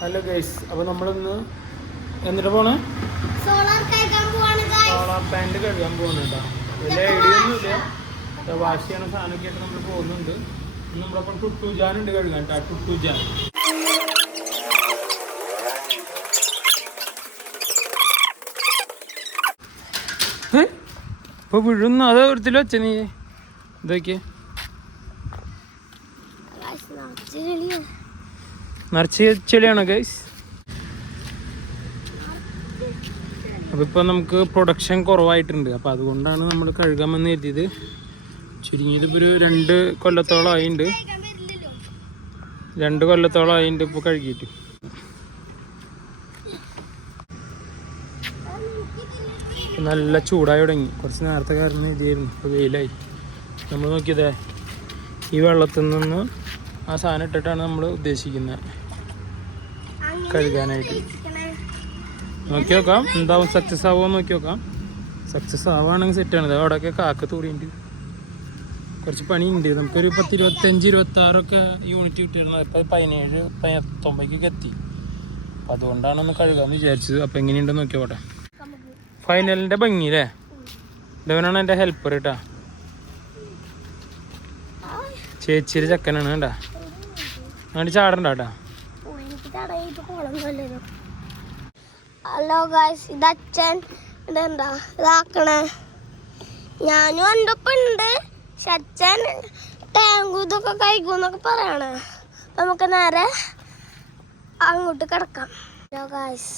Hello guys, അപ്പോൾ നമ്മളിന്ന് എന്നിട്ട് പോണേ സോളാർ പാനൽ കഴുകാൻ പോകുന്നു കേട്ടോ. വലിയ ഐഡിയ ഒന്നുമില്ല, വാഷ് ചെയ്യണ സാധനമൊക്കെ ആയിട്ട് നമ്മൾ പോകുന്നുണ്ട്. നമ്മളപ്പം ടുട്ടുജാനുണ്ട് കഴുകാൻ കേട്ടോ. ടുട്ടുജാൻ ഇപ്പൊ വീഴുന്നു. അത് ഒരിക്കൽ വെച്ച നീ ഇതൊക്കെ നിറച്ച് ചെളിയാണോ ഗൈസ്? അപ്പോൾ ഇപ്പോൾ നമുക്ക് പ്രൊഡക്ഷൻ കുറവായിട്ടുണ്ട്. അപ്പോൾ അതുകൊണ്ടാണ് നമ്മൾ കഴുകാമെന്ന് കരുതിയത്. ചുരുങ്ങിയത് ഇപ്പോൾ ഒരു 2 കൊല്ലത്തോളം ആയിട്ടുണ്ട്. 2 കൊല്ലത്തോളം ആയിട്ടുണ്ട് ഇപ്പോൾ കഴുകിയിട്ട്. നല്ല ചൂടായി തുടങ്ങി. കുറച്ച് നേരത്തെ കാരണം ഇതായിരുന്നു, ഇപ്പോൾ വെയിലായി. നമ്മൾ നോക്കിയതേ ഈ വെള്ളത്തിൽ നിന്ന് ആ സാധനം ഇട്ടിട്ടാണ് നമ്മൾ ഉദ്ദേശിക്കുന്നത് കഴുകാനായിട്ട്. നോക്കി നോക്കാം എന്താവും, സക്സസ് ആവുമോ നോക്കി നോക്കാം. സക്സസ് ആവുകയാണെങ്കിൽ സെറ്റാണ്. അവിടെയൊക്കെ കാക്ക തൂടിയുണ്ട്, കുറച്ച് പണിയുണ്ട്. നമുക്കൊരു 10, 25, 26 യൂണിറ്റ് കിട്ടിയിരുന്നു. ഇപ്പോൾ 17, 19 എത്തി. അപ്പം അതുകൊണ്ടാണ് ഒന്ന് കഴുകാമെന്ന് വിചാരിച്ചത്. അപ്പം എങ്ങനെയുണ്ടെന്ന് നോക്കിയോട്ടെ. ഫൈനലിൻ്റെ ഭംഗി അല്ലേ? ഇതവനാണ് എൻ്റെ ഹെൽപ്പർ കേട്ടാ. ചേച്ചിയുടെ ചക്കനാണ് കേട്ടാ. അങ്ങനെ ചാടണ്ട കേട്ടാ. ഹലോ ഗായ്സ്, ഇത് അച്ഛൻ ഇതെന്താ ഇതാക്കണേ. ഞാനും എൻ്റെ ഒപ്പം ഉണ്ട്. പക്ഷെ അച്ഛൻ ടാങ്കു ഇതൊക്കെ കഴിക്കുമെന്നൊക്കെ പറയണേ. നമുക്ക് നേരെ അങ്ങോട്ട് കിടക്കാം. ഹലോ ഗായ്സ്,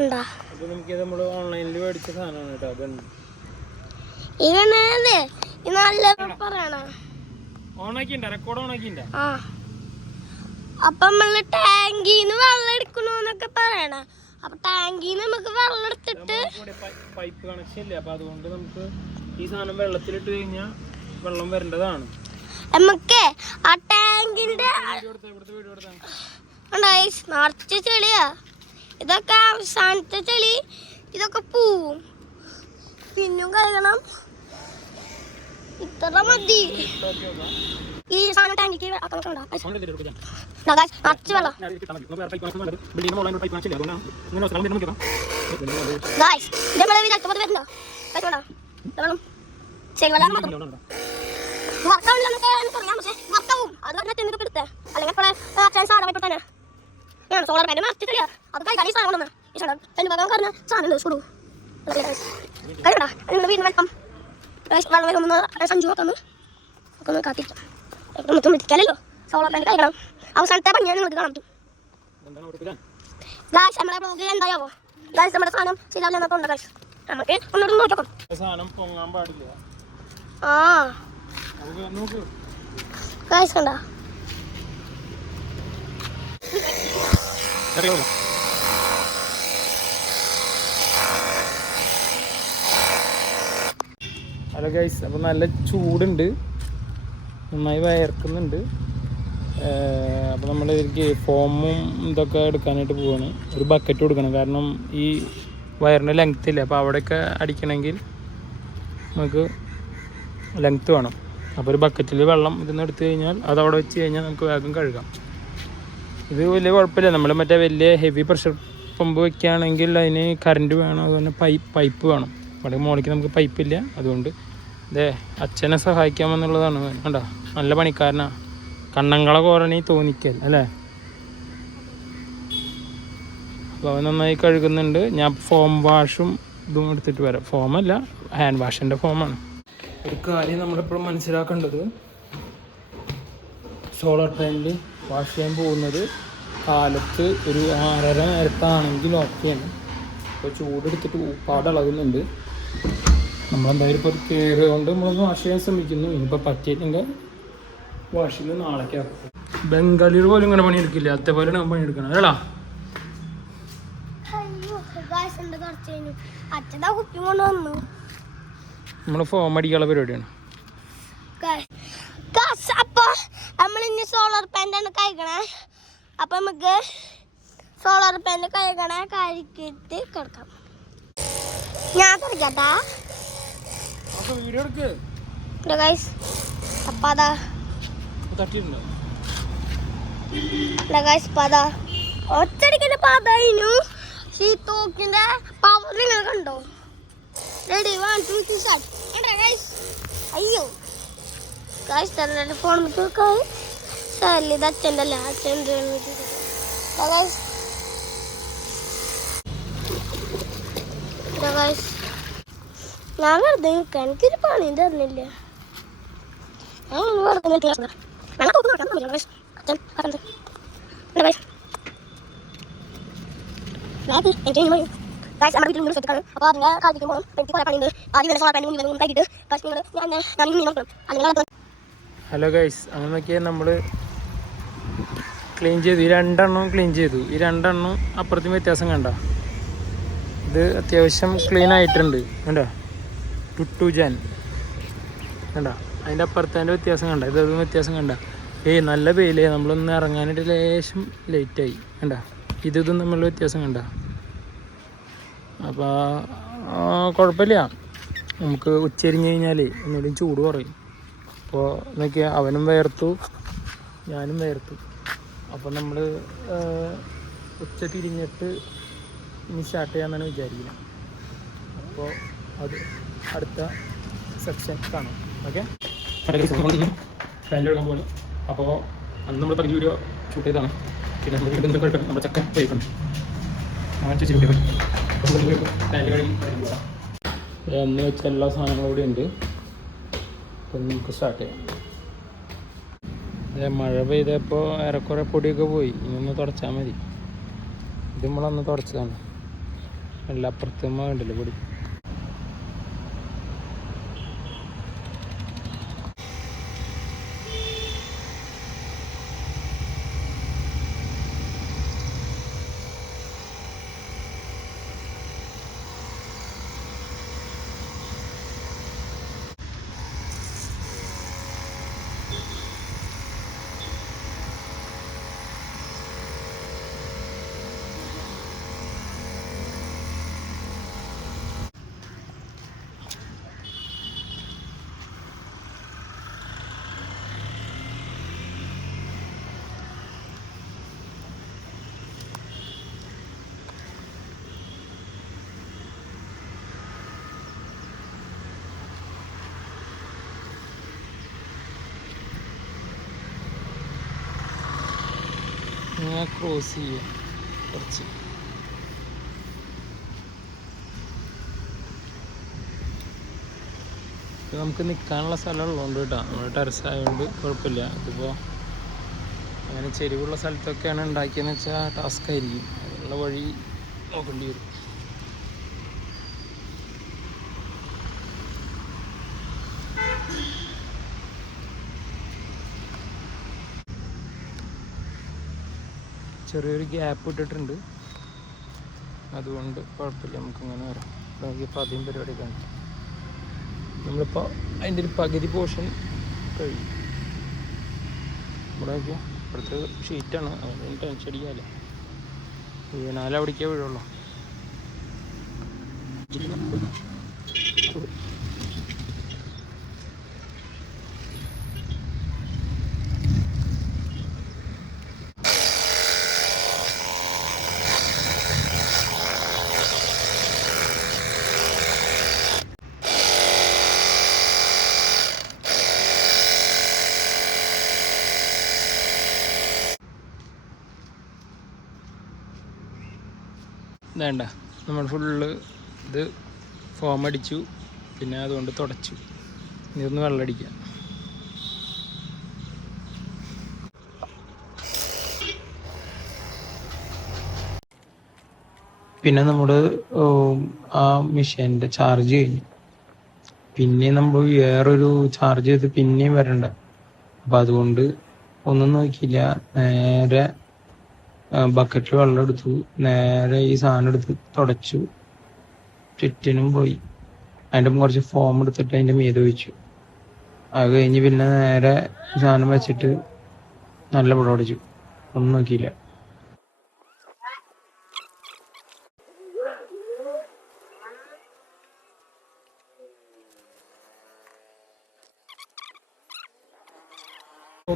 എന്താ ഇങ്ങനെ ഈ നല്ല പറയണേ. അപ്പൊ നമ്മള് ടാങ്കിന്ന് വെള്ളം എടുക്കണോന്നൊക്കെ പറയണ. അപ്പൊ ടാങ്കിന്ന് നമുക്ക് വെള്ളം എടുത്തിട്ട് പൈപ്പ് കണക്ഷൻ ഇല്ല. അപ്പൊ അതുകൊണ്ട് നമുക്ക് ഈ സാധനം വെള്ളത്തിലിട്ട് കഴിഞ്ഞാൽ വെള്ളം വരേണ്ടതാണ്. നമുക്ക് ആ ടാങ്കിന്റെ നിറച്ച് ചെളിയാ. ഇതൊക്കെ അവസാനത്തെ ചെളി. ഇതൊക്കെ പോവും, പിന്നും കഴുകണം. ഇത്ര മതി. ഈ സാധനം ടാങ്കിക്ക് നിറച്ച് വെള്ളം. സോളാർ പാനൽ മറിച്ചിട്ടില്ല. അത് കഴിക്കാൻ ഈ സാധനം കാരണം സാധനം ചൂടു കഴിയടാ. നിങ്ങൾ വീണ്ടും വെൽക്കം. വെള്ളം വരുമെന്ന് സഞ്ജു നോക്കാന്ന് ഒക്കെ കാത്തിരിക്കാം. നമുക്ക് മെത്തിക്കാലല്ലോ. സോളാർ പാനൽ കഴിക്കണം. അവസാനത്തെ പണിയാണ് നിങ്ങൾക്ക് കാണാൻ പറ്റും. ഗായ്സ്, നമ്മളെ ബ്ലോഗ് എന്തായാവോ ഗായ്സ്? നമ്മുടെ സാധനം ശരിയാവില്ല ഉണ്ട് ഗായ്സ്. നമുക്ക് ഒന്നോട് നോക്കാം. ആ ഗായ്സ് കണ്ടാ ഹലോ ഗൈസ്, അപ്പോൾ നല്ല ചൂടുണ്ട്, നന്നായി വയർക്കുന്നുണ്ട്. അപ്പോൾ നമ്മൾ ഇതിലേക്ക് ഫോമും ഇതൊക്കെ എടുക്കാനായിട്ട് പോവാണ്. ഒരു ബക്കറ്റ് കൊടുക്കണം, കാരണം ഈ വയറിൻ്റെ ലെങ്ത് ഇല്ല. അപ്പോൾ അവിടെയൊക്കെ അടിക്കണമെങ്കിൽ നമുക്ക് ലെങ്ത്ത് വേണം. അപ്പോൾ ഒരു ബക്കറ്റിൽ വെള്ളം ഇതിന്ന് എടുത്തു കഴിഞ്ഞാൽ അത് അവിടെ വെച്ച് കഴിഞ്ഞാൽ നമുക്ക് വേഗം കഴുകാം. ഇത് വലിയ കുഴപ്പമില്ല. നമ്മൾ മറ്റേ വലിയ ഹെവി പ്രഷർ പമ്പ് വയ്ക്കുകയാണെങ്കിൽ അതിന് കറണ്ട് വേണം, അതുപോലെ പൈപ്പ് വേണം. അവിടെ മോളിക്ക് നമുക്ക് പൈപ്പില്ല. അതുകൊണ്ട് ഇതേ അച്ഛനെ സഹായിക്കാമെന്നുള്ളതാണ്. വേണ്ട, നല്ല പണിക്കാരനാ. കണ്ണങ്ങളെ കോരണി തോന്നിക്കൽ അല്ലേ? അപ്പോൾ അവൻ നന്നായി കഴുകുന്നുണ്ട്. ഞാൻ ഫോം വാഷും ഇതും എടുത്തിട്ട് വരാം. ഫോമല്ല, ഹാൻഡ് വാഷിൻ്റെ ഫോമാണ്. ഒരു കാര്യം നമ്മളിപ്പോഴും മനസ്സിലാക്കേണ്ടത്, സോളാർ പാനൽ വാഷ് ചെയ്യാൻ പോകുന്നത് കാലത്ത് ഒരു 6:30 നേരത്താണെങ്കിൽ ഓക്കെയാണ്. ഇപ്പോൾ ചൂടെടുത്തിട്ട് പാടളകുന്നുണ്ട്. നമ്മളെന്തായാലും ഇപ്പോൾ കയറി കൊണ്ട് നമ്മളൊന്ന് വാഷ് ചെയ്യാൻ ശ്രമിക്കുന്നു. ഇനിയിപ്പോൾ പറ്റിയില്ലെങ്കിൽ വാഷിങ് നാളേക്ക് ആക്കും. ബംഗാളികൾ പോലും ഇങ്ങനെ പണിയെടുക്കില്ല, അതേപോലെ ഞാൻ പണിയെടുക്കണം അല്ലടാ. നമ്മൾ ഫോം അടിക്കാനുള്ള പരിപാടിയാണ്. നമ്മളിനി സോളാർ പാനലാണ് കഴിക്കണേ. അപ്പൊ നമുക്ക് സോളാർ പാനൽ കഴിക്കണ കഴിക്കിട്ട് കിടക്കാം. ഞാൻ കഴിക്കാട്ടാ. അപ്പൊ അതാ പത ഒറ്റടിക്കന്നെ പതയിനു ഈ തോക്കിന്റെ പവർ നിങ്ങൾ കണ്ടോ? Ready 1 2 3 start. ഗൈസ് അയ്യോ ഗൈസ് തന്നെ ഫോൺ നോക്കായി സാലി ദച്ചന്റെ അല്ല അച്ഛൻ്റെ ഗൈസ് ഗൈസ് ഞാൻ വെറുതെ എനിക്കൊരു പണി തരുന്നില്ല. ഞാൻ വെറുതെ ഞാൻ തോക്ക് നോക്കാം ഗൈസ് അച്ഛൻ പറഞ്ഞത് ഗൈസ് ഗൈസ് നമ്മുടെ വീട്ടിൽ നിന്ന് സെറ്റാണ്. അപ്പോൾ അതിനെ കാണിക്കുമ്പോൾ എനിക്ക് കുറേ പണിയുണ്ട്. ആദ്യം തന്നെ സോളാർ പാനൽ മുന്നിൽ ഉണ്ടാക്കിയിട്ട് പക്ഷേ നിങ്ങൾ ഞാൻ ഇനി നോക്കണം അല്ലെങ്കിൽ. ഹലോ ഗൈസ്, അങ്ങനെയൊക്കെ നമ്മൾ ക്ലീൻ ചെയ്തു. ഈ രണ്ടെണ്ണം ക്ലീൻ ചെയ്തു. ഈ രണ്ടെണ്ണം അപ്പുറത്തും വ്യത്യാസം കണ്ട. ഇത് അത്യാവശ്യം ക്ലീൻ ആയിട്ടുണ്ട് കണ്ടോ. ടുട്ടുജാൻ കണ്ട. അതിൻ്റെ അപ്പുറത്തതിൻ്റെ വ്യത്യാസം കണ്ട. ഇതും വ്യത്യാസം കണ്ട. നല്ല വെയിലേ, നമ്മളൊന്ന് ഇറങ്ങാനായിട്ട് ലേശം ലേറ്റായി കണ്ട. ഇതും തമ്മിലുള്ള വ്യത്യാസം കണ്ട. അപ്പോൾ കുഴപ്പമില്ല, നമുക്ക് ഉച്ചരിഞ്ഞ് കഴിഞ്ഞാൽ ഒന്നുകൂടി ചൂട് കുറയും. അപ്പോൾ നോക്കിയാൽ അവനും വേർത്തു, ഞാനും വേർത്തു. അപ്പോൾ നമ്മൾ ഉച്ച തിരിഞ്ഞിട്ട് ഇനി സ്റ്റാർട്ട് ചെയ്യാമെന്നാണ് വിചാരിക്കുന്നത്. അപ്പോൾ അത് അടുത്ത സെക്ഷൻ കാണാം. ഓക്കെ, ഫാൻ്റെ എടുക്കാൻ പോലെ. അപ്പോൾ അന്ന് നമ്മൾ പകുതി വീഡിയോ ഷൂട്ട് ചെയ്താണ്. പിന്നെ നമ്മൾ വീട്ടിൽ നിന്ന് കുഴപ്പം നമ്മുടെ ചക്ക പോയിട്ടുണ്ട്. അങ്ങനെ ചേച്ചി എന്ന് വെച്ച എല്ലാ സാധനങ്ങളും കൂടി ഉണ്ട്. അപ്പം നമുക്ക് സ്റ്റാർട്ട് ചെയ്യാം. മഴ പെയ്തപ്പോൾ ഏറെക്കുറെ പൊടിയൊക്കെ പോയി. ഇനിയൊന്ന് തുടച്ചാൽ മതി. ഇത് നമ്മളന്ന് തുടച്ചതാണ്. എല്ലാ അപ്പുറത്തും ഉണ്ടല്ലോ പൊടി. ഇങ്ങനെ ക്രോസ് ചെയ്യുക കുറച്ച്. നമുക്ക് നിൽക്കാനുള്ള സ്ഥലമുള്ളതുകൊണ്ട് കേട്ടോ, നമ്മുടെ ടെറസ് ആയതുകൊണ്ട് കുഴപ്പമില്ല. ഇതിപ്പോൾ അങ്ങനെ ചെരിവുള്ള സ്ഥലത്തൊക്കെയാണ് ഉണ്ടാക്കിയെന്ന് വെച്ചാൽ ടാസ്ക് ആയിരിക്കും. അതിനുള്ള വഴി നോക്കേണ്ടി വരും. ചെറിയൊരു ഗ്യാപ്പ് ഇട്ടിട്ടുണ്ട്, അതുകൊണ്ട് കുഴപ്പമില്ല, നമുക്കിങ്ങനെ വരാം. നോക്കിയപ്പോൾ ആദ്യം പരിപാടി കാണിച്ചു. നമ്മളിപ്പോൾ അതിൻ്റെ ഒരു പകുതി പോർഷൻ കഴിയും. ഇവിടെ നോക്കിയാൽ ഇവിടുത്തെ ഷീറ്റാണ്, അതുകൊണ്ട് ടെൻഷൻ അടിക്കാമല്ലോ. വീണാലും അവിടേക്കേ വീഴുള്ളൂ. വേണ്ട, നമ്മൾ ഫുള്ള് ഇത് ഫോം അടിച്ചു, പിന്നെ അതുകൊണ്ട് തുടച്ചു. ഇതൊന്ന് വെള്ളമടിക്കാം. പിന്നെ നമ്മൾ ആ മെഷീൻ്റെ ചാർജ് കഴിഞ്ഞു. പിന്നെ നമ്മൾ വേറൊരു ചാർജ് ചെയ്ത് പിന്നെയും വരണ്ട. അപ്പം അതുകൊണ്ട് ഒന്നും നോക്കിയില്ല, നേരെ ബക്കറ്റിൽ വെള്ളം എടുത്തു, നേരെ ഈ സാധനം എടുത്ത് തുടച്ചു, ചുറ്റിനും പോയി. അതിൻ്റെ കുറച്ച് ഫോം എടുത്തിട്ട് അതിൻ്റെ മീതെ വെച്ചു. അത് കഴിഞ്ഞ് പിന്നെ നേരെ സാധനം വെച്ചിട്ട് നല്ല പടം അടിച്ചു. ഒന്നും നോക്കിയില്ല.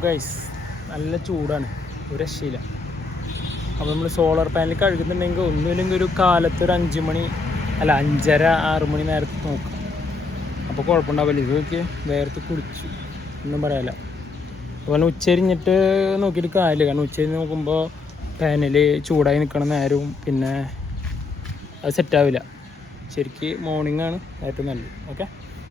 ഗൈസ്, നല്ല ചൂടാണ്. ഒരു രക്ഷയില്ല. അപ്പോൾ നമ്മൾ സോളാർ പാനൽ കഴുകുന്നുണ്ടെങ്കിൽ ഒന്നുമില്ലെങ്കിൽ ഒരു കാലത്ത് ഒരു 5 മണി അല്ല 5:30-6 മണി നേരത്ത് നോക്കാം. അപ്പോൾ കുഴപ്പമുണ്ടാവില്ല. ഇത് നോക്കി വേർത്ത് കുളിച്ചു ഒന്നും പറയാനില്ല. അതുപോലെ ഉച്ചരിഞ്ഞിട്ട് നോക്കിയിട്ട് കാര്യമില്ല. കാരണം ഉച്ചരിഞ്ഞ് നോക്കുമ്പോൾ പാനൽ ചൂടായി നിൽക്കണ നേരവും പിന്നെ അത് സെറ്റാവില്ല. ശരിക്കും മോർണിംഗാണ് ഏറ്റവും നല്ലത്. ഓക്കെ.